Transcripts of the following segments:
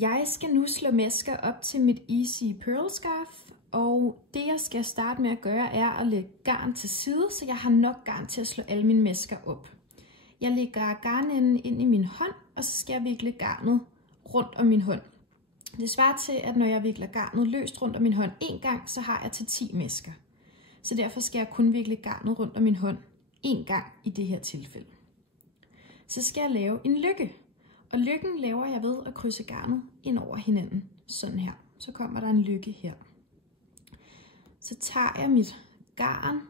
Jeg skal nu slå masker op til mit Easy Pearl Scarf, og det jeg skal starte med at gøre er at lægge garn til side, så jeg har nok garn til at slå alle mine masker op. Jeg lægger garnenden ind i min hånd, og så skal jeg vikle garnet rundt om min hånd. Det svarer til, at når jeg vikler garnet løst rundt om min hånd en gang, så har jeg til 10 masker. Så derfor skal jeg kun vikle garnet rundt om min hånd en gang i det her tilfælde. Så skal jeg lave en lykke. Og lykken laver jeg ved at krydse garnet ind over hinanden. Sådan her. Så kommer der en lykke her. Så tager jeg mit garn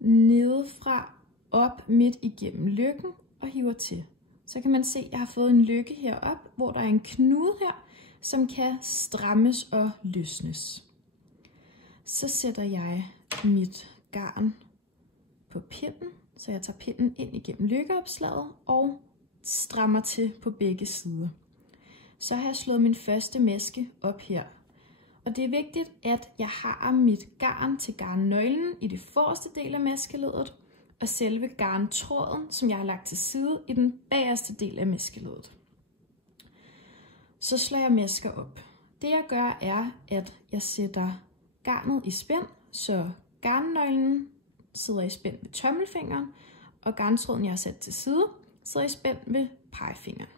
nedefra op midt igennem lykken og hiver til. Så kan man se, at jeg har fået en lykke herop, hvor der er en knude her, som kan strammes og løsnes. Så sætter jeg mit garn på pinden, så jeg tager pinden ind igennem lykkeopslaget og strammer til på begge sider. Så har jeg slået min første maske op her. Og det er vigtigt, at jeg har mit garn til garnnøglen i det forreste del af maskeleddet, og selve garntråden, som jeg har lagt til side, i den bagerste del af maskeleddet. Så slår jeg masker op. Det jeg gør er, at jeg sætter garnet i spænd, så garnnøglen sidder i spænd ved tommelfingeren, og garntråden, jeg har sat til side, sidder i spænd ved pegefingeren.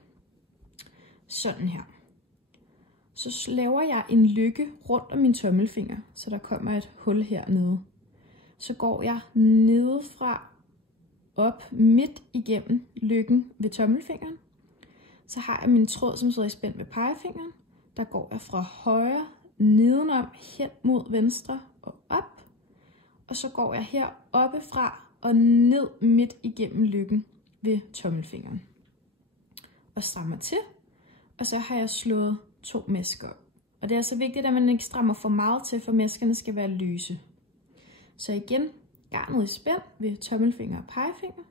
Sådan her. Så laver jeg en lykke rundt om min tommelfinger, så der kommer et hul hernede. Så går jeg nedefra op midt igennem lykken ved tommelfingeren. Så har jeg min tråd, som sidder i spænd ved pegefingeren. Der går jeg fra højre nedenom hen mod venstre og op. Og så går jeg her oppefra og ned midt igennem lykken ved tommelfingeren. Og strammer til. Og så har jeg slået 2 masker op. Og det er altså vigtigt, at man ikke strammer for meget til, for maskerne skal være løse. Så igen, garnet i spænd ved tommelfinger og pegefinger.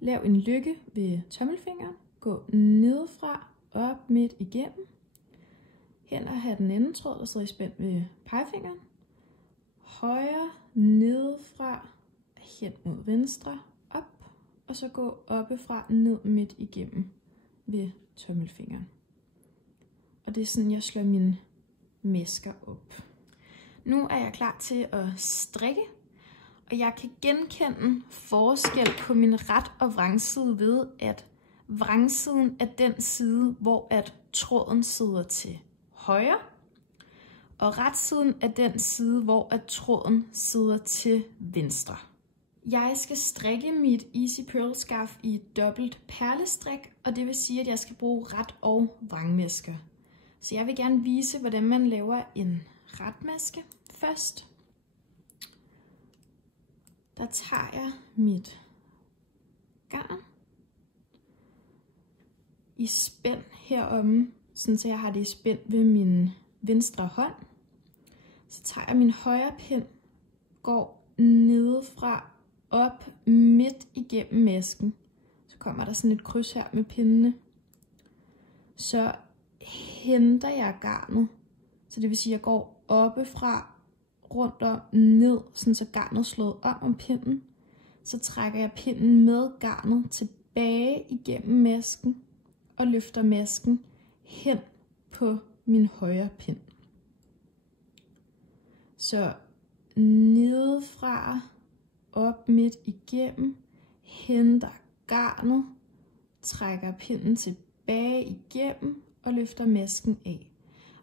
Lav en lykke ved tommelfingeren. Gå nedefra, op midt igennem. Hen og have den anden tråd, der sidder i spænd ved pegefingeren. Højre, nedefra, hen mod venstre, op. Og så gå oppefra, ned midt igennem ved tommelfingeren. Og det er sådan, jeg slår mine masker op. Nu er jeg klar til at strikke. Og jeg kan genkende forskel på min ret og vrangside ved, at vrangsiden er den side, hvor at tråden sidder til højre. Og retsiden er den side, hvor at tråden sidder til venstre. Jeg skal strikke mit Easy Pearl Scarf i dobbelt perlestrik, og det vil sige, at jeg skal bruge ret og vrangmasker. Så jeg vil gerne vise, hvordan man laver en retmaske først. Der tager jeg mit garn i spænd heromme, sådan så jeg har det i spænd ved min venstre hånd. Så tager jeg min højre pind, går nedefra op midt igennem masken. Så kommer der sådan et kryds her med pindene. Så henter jeg garnet, så det vil sige, at jeg går oppefra, rundt og ned, sådan så garnet slået om pinden. Så trækker jeg pinden med garnet tilbage igennem masken og løfter masken hen på min højre pind. Så nedefra, op midt igennem, henter garnet, trækker pinden tilbage igennem og løfter masken af.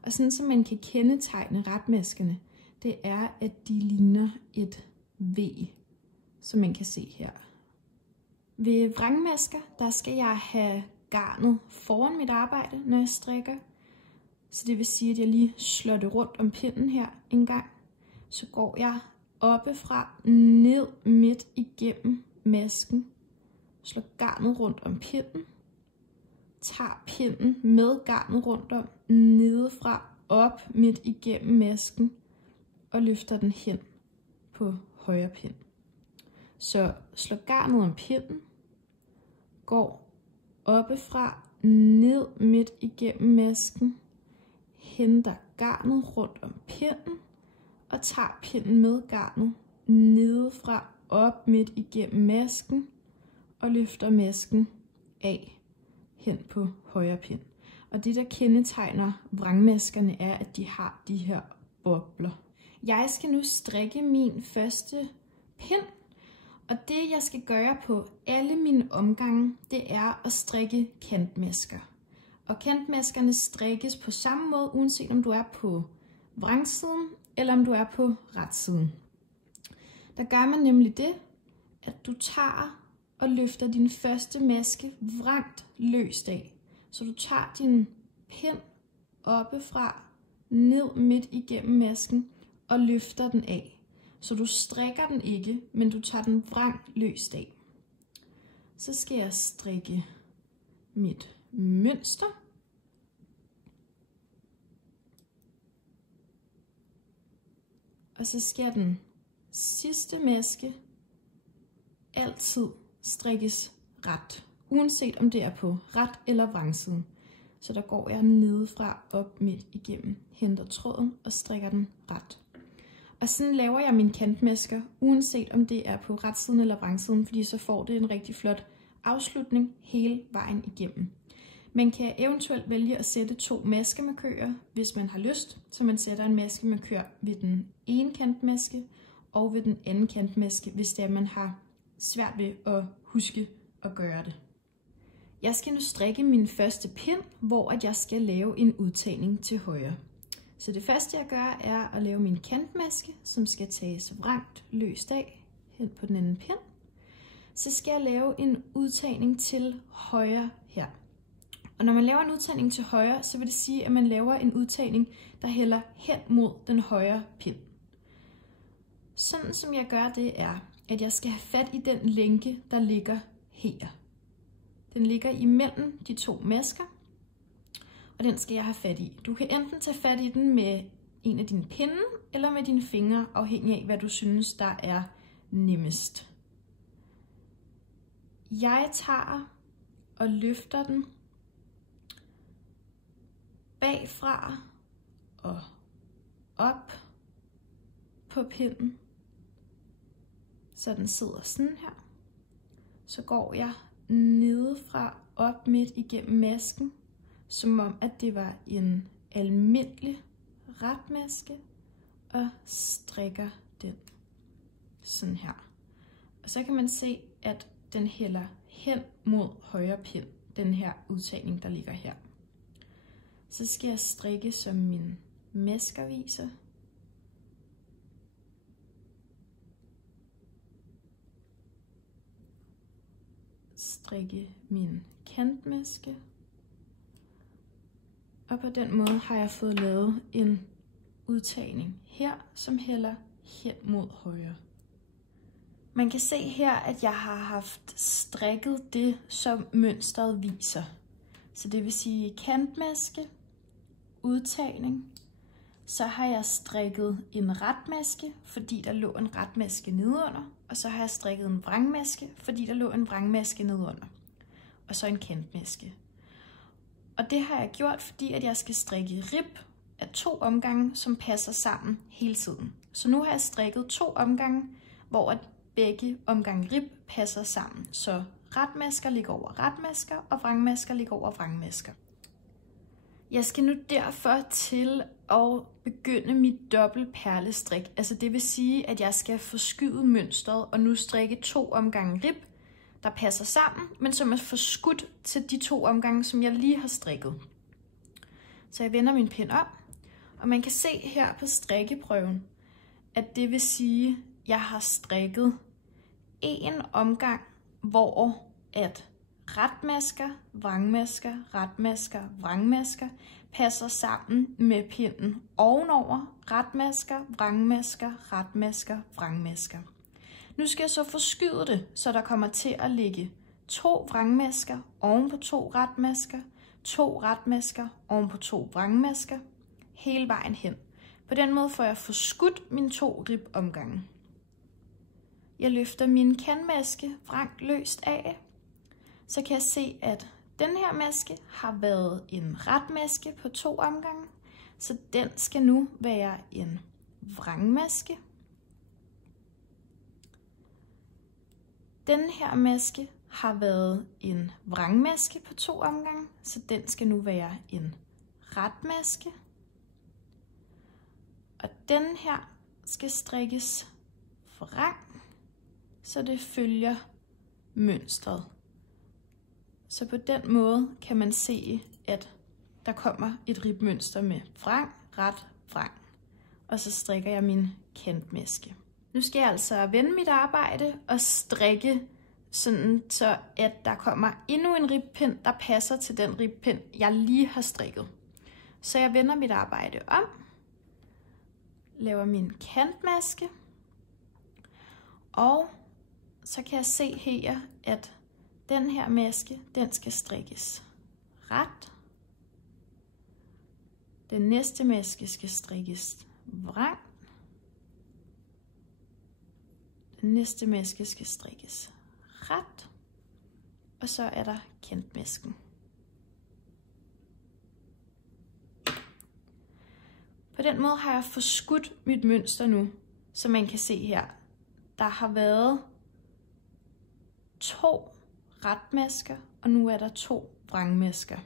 Og sådan som man kan kendetegne retmaskerne, det er, at de ligner et V, som man kan se her. Ved vrangmasker, der skal jeg have garnet foran mit arbejde, når jeg strikker. Så det vil sige, at jeg lige slår det rundt om pinden her en gang. Så går jeg oppefra ned midt igennem masken. Slår garnet rundt om pinden. Tager pinden med garnet rundt om nedefra op midt igennem masken. Og løfter den hen på højre pind. Så slår garnet om pinden. Går oppefra ned midt igennem masken. Henter garnet rundt om pinden. Og tager pinden med garnet nedefra op midt igennem masken. Og løfter masken af hen på højre pind. Og det, der kendetegner vrangmaskerne, er, at de har de her bobler. Jeg skal nu strikke min første pind, og det, jeg skal gøre på alle mine omgange, det er at strikke kantmasker. Og kantmaskerne strikkes på samme måde, uanset om du er på vrangsiden, eller om du er på retsiden. Der gør man nemlig det, at du tager og løfter din første maske vrangt løst af. Så du tager din pind oppefra, ned midt igennem masken, og løfter den af. Så du strikker den ikke, men du tager den vrangt løst af. Så skal jeg strikke mit mønster. Og så skal den sidste maske altid strikkes ret, uanset om det er på ret eller vrangsiden. Så der går jeg nedefra op midt igennem, henter tråden og strikker den ret. Og sådan laver jeg mine kantmasker, uanset om det er på retsiden eller vrangsiden, fordi så får det en rigtig flot afslutning hele vejen igennem. Man kan eventuelt vælge at sætte 2 maskemarkører, hvis man har lyst, så man sætter en maskemarkør ved den ene kantmaske og ved den anden kantmaske, hvis det er, man har svært ved at huske at gøre det. Jeg skal nu strikke min første pind, hvor jeg skal lave en udtagning til højre. Så det første, jeg gør, er at lave min kantmaske, som skal tages vrangt løst af hen på den anden pind. Så skal jeg lave en udtagning til højre her. Og når man laver en udtagning til højre, så vil det sige, at man laver en udtagning, der hælder hen mod den højre pind. Sådan som jeg gør det er, at jeg skal have fat i den lænke, der ligger her. Den ligger imellem de 2 masker, og den skal jeg have fat i. Du kan enten tage fat i den med en af dine pinde, eller med dine fingre, afhængig af, hvad du synes, der er nemmest. Jeg tager og løfter den bagfra og op på pinden, så den sidder sådan her. Så går jeg nedefra op midt igennem masken, som om at det var en almindelig retmaske, og strikker den sådan her. Og så kan man se, at den hælder hen mod højre pind, den her udtagning, der ligger her. Så skal jeg strikke, som min masker viser. Strikke min kantmaske. Og på den måde har jeg fået lavet en udtagning her, som hælder hen mod højre. Man kan se her, at jeg har haft strikket det, som mønstret viser. Så det vil sige kantmaske, udtagning. Så har jeg strikket en retmaske, fordi der lå en retmaske nedunder. Og så har jeg strikket en vrangmaske, fordi der lå en vrangmaske nedunder. Og så en kantmaske. Og det har jeg gjort, fordi at jeg skal strikke rib af 2 omgange, som passer sammen hele tiden. Så nu har jeg strikket 2 omgange, hvor at begge omgange rib passer sammen. Så retmasker ligger over retmasker, og vrangmasker ligger over vrangmasker. Jeg skal nu derfor til at begynde mit dobbelt perlestrik. Altså det vil sige, at jeg skal forskyde mønstret og nu strikke 2 omgange rib, der passer sammen, men som er forskudt til de 2 omgange, som jeg lige har strikket. Så jeg vender min pind op, og man kan se her på strikkeprøven, at det vil sige, at jeg har strikket 1 omgang, hvor at retmasker, vrangmasker, retmasker, vrangmasker passer sammen med pinden ovenover retmasker, vrangmasker, retmasker, vrangmasker. Nu skal jeg så forskyde det, så der kommer til at ligge 2 vrangmasker oven på 2 retmasker, 2 retmasker oven på 2 vrangmasker, hele vejen hen. På den måde får jeg forskudt mine 2 ribomgange. Jeg løfter min kantmaske vrangt løst af, så kan jeg se, at den her maske har været en retmaske på 2 omgange, så den skal nu være en vrangmaske. Den her maske har været en vrangmaske på 2 omgange, så den skal nu være en retmaske. Og den her skal strikkes vrang, så det følger mønstret. Så på den måde kan man se, at der kommer et ribmønster med vrang, ret, vrang. Og så strikker jeg min kantmaske. Nu skal jeg altså vende mit arbejde og strikke sådan, så at der kommer endnu en ribpind, der passer til den ribpind, jeg lige har strikket. Så jeg vender mit arbejde om, laver min kantmaske, og så kan jeg se her, at den her maske, den skal strikkes ret. Den næste maske skal strikkes vrang. Den næste maske skal strikkes ret. Og så er der kantmasken. På den måde har jeg forskudt mit mønster nu, så man kan se her. Der har været 2 retmasker, og nu er der 2 vrangmasker.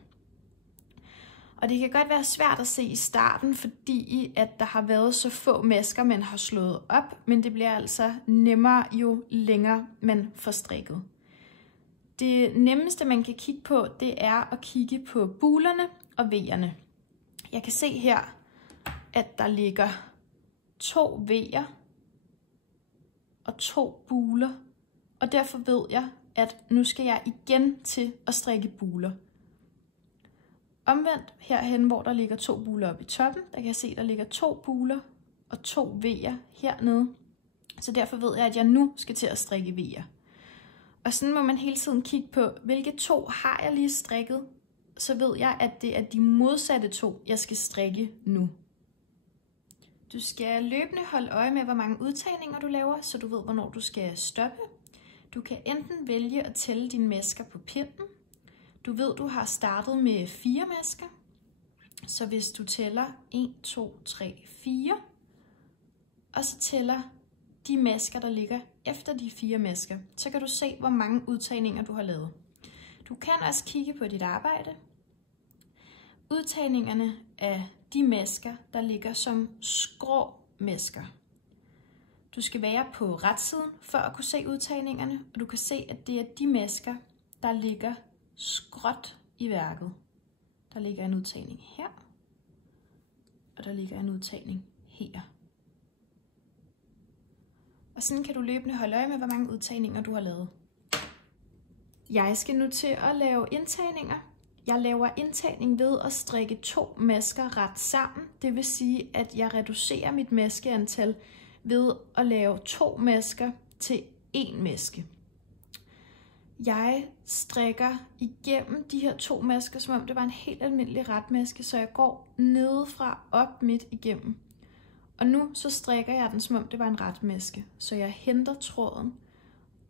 Og det kan godt være svært at se i starten, fordi at der har været så få masker, man har slået op, men det bliver altså nemmere, jo længere man får strikket. Det nemmeste, man kan kigge på, det er at kigge på bulerne og V'erne. Jeg kan se her, at der ligger 2 V'er og 2 buler, og derfor ved jeg, at nu skal jeg igen til at strikke buler. Omvendt herhen, hvor der ligger 2 buler oppe i toppen, der kan jeg se, at der ligger 2 buler og 2 V'er hernede. Så derfor ved jeg, at jeg nu skal til at strikke V'er. Og sådan må man hele tiden kigge på, hvilke 2 har jeg lige strikket, så ved jeg, at det er de modsatte 2, jeg skal strikke nu. Du skal løbende holde øje med, hvor mange udtagninger du laver, så du ved, hvornår du skal stoppe. Du kan enten vælge at tælle dine masker på pinden. Du ved, du har startet med 4 masker. Så hvis du tæller 1, 2, 3, 4, og så tæller de masker, der ligger efter de 4 masker, så kan du se, hvor mange udtagninger du har lavet. Du kan også kigge på dit arbejde. Udtagningerne af de masker, der ligger som skrå masker. Du skal være på retsiden for at kunne se udtagningerne, og du kan se, at det er de masker, der ligger skråt i værket. Der ligger en udtagning her, og der ligger en udtagning her. Og sådan kan du løbende holde øje med, hvor mange udtagninger du har lavet. Jeg skal nu til at lave indtagninger. Jeg laver indtagning ved at strikke 2 masker ret sammen. Det vil sige, at jeg reducerer mit maskeantal ved at lave 2 masker til 1 maske. Jeg strikker igennem de her 2 masker, som om det var en helt almindelig retmaske, så jeg går nedefra op midt igennem. Og nu så strikker jeg den, som om det var en retmaske. Så jeg henter tråden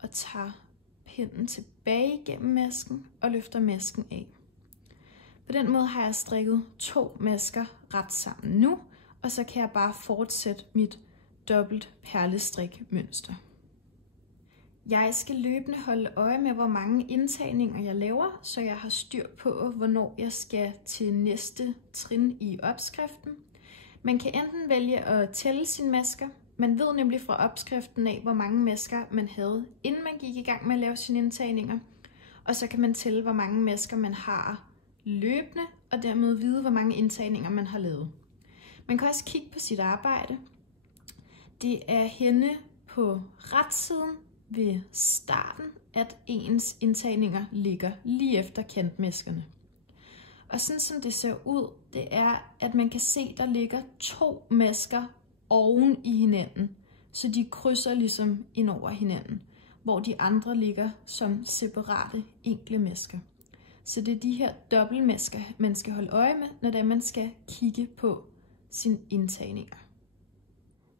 og tager pinden tilbage igennem masken og løfter masken af. På den måde har jeg strikket 2 masker ret sammen nu, og så kan jeg bare fortsætte mit dobbelt perlestrik-mønster. Jeg skal løbende holde øje med, hvor mange indtagninger jeg laver, så jeg har styr på, hvornår jeg skal til næste trin i opskriften. Man kan enten vælge at tælle sine masker. Man ved nemlig fra opskriften af, hvor mange masker man havde, inden man gik i gang med at lave sine indtagninger. Og så kan man tælle, hvor mange masker man har løbende, og dermed vide, hvor mange indtagninger man har lavet. Man kan også kigge på sit arbejde. Det er henne på retsiden ved starten, at ens indtagninger ligger lige efter kantmaskerne. Og sådan som det ser ud, det er, at man kan se, at der ligger 2 masker oven i hinanden. Så de krydser ligesom ind over hinanden, hvor de andre ligger som separate enkle masker. Så det er de her dobbeltmasker, man skal holde øje med, når det er, man skal kigge på sine indtagninger.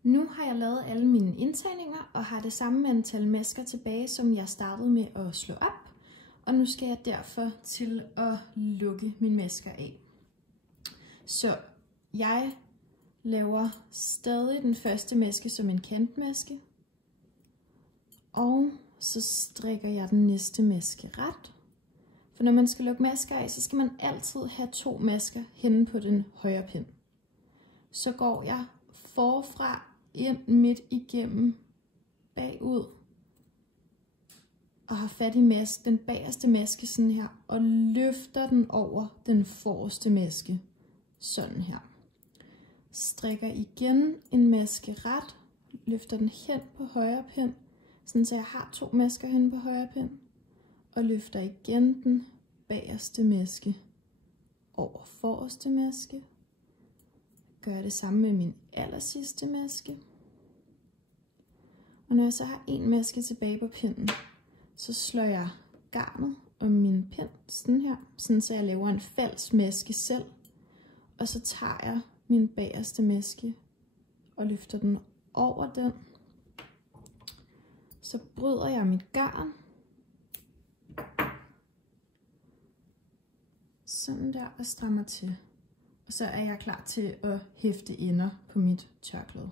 Nu har jeg lavet alle mine indtagninger og har det samme antal masker tilbage, som jeg startede med at slå op. Og nu skal jeg derfor til at lukke mine masker af. Så jeg laver stadig den første maske som en kantmaske. Og så strikker jeg den næste maske ret. For når man skal lukke masker af, så skal man altid have 2 masker henne på den højre pind. Så går jeg forfra ind midt igennem bagud og har fat i den bagerste maske sådan her og løfter den over den forreste maske sådan her. Strikker igen en maske ret, løfter den hen på højre pind, sådan så jeg har 2 masker hen på højre pind, og løfter igen den bagerste maske over forreste maske. Gør det samme med min allersidste maske. Og når jeg så har 1 maske tilbage på pinden, så slår jeg garnet om min pind sådan her, sådan så jeg laver en falsk maske selv. Og så tager jeg min bagerste maske og løfter den over den. Så bryder jeg mit garn. Sådan der, og strammer til. Og så er jeg klar til at hæfte ender på mit tørklæde.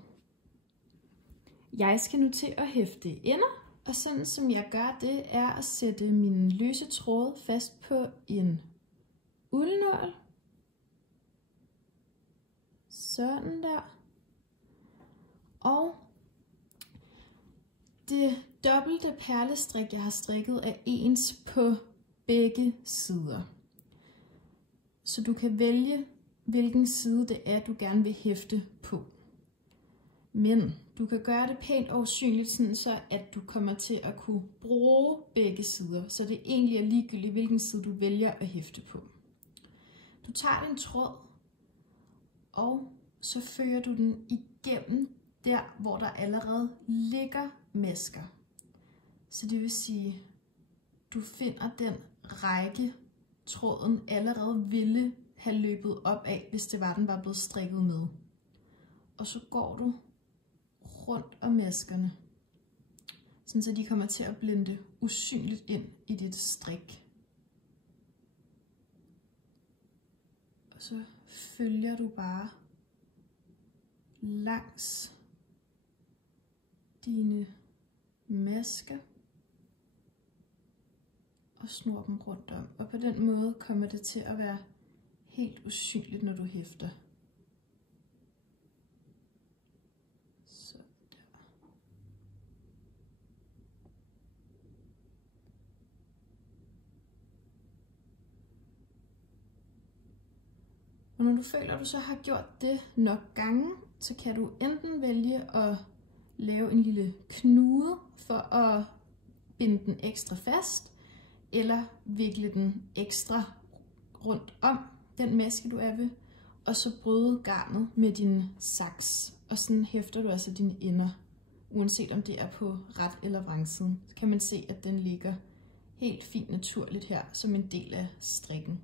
Jeg skal nu til at hæfte ender, og sådan som jeg gør det, er at sætte mine løse tråde fast på en uldnål. Sådan der. Og det dobbelte perlestrik, jeg har strikket, er ens på begge sider. Så du kan vælge, hvilken side det er, du gerne vil hæfte på. Men du kan gøre det pænt og usynligt, sådan så at du kommer til at kunne bruge begge sider. Så det egentlig er ligegyldigt, hvilken side du vælger at hæfte på. Du tager din tråd, og så fører du den igennem der, hvor der allerede ligger masker. Så det vil sige, du finder den række, tråden allerede ville have løbet op af, hvis det var, den var blevet strikket med. Og så går du rundt om maskerne, sådan så de kommer til at blende usynligt ind i dit strik. Og så følger du bare langs dine masker og snor dem rundt om. Og på den måde kommer det til at være helt usynligt, når du hæfter. Sådan der. Og når du føler, at du så har gjort det nok gange, så kan du enten vælge at lave en lille knude for at binde den ekstra fast, eller vikle den ekstra rundt om den maske, du er ved, og så bryde garnet med din saks. Og sådan hæfter du altså dine ender, uanset om det er på ret eller vrangsiden. Så kan man se, at den ligger helt fint naturligt her, som en del af strikken.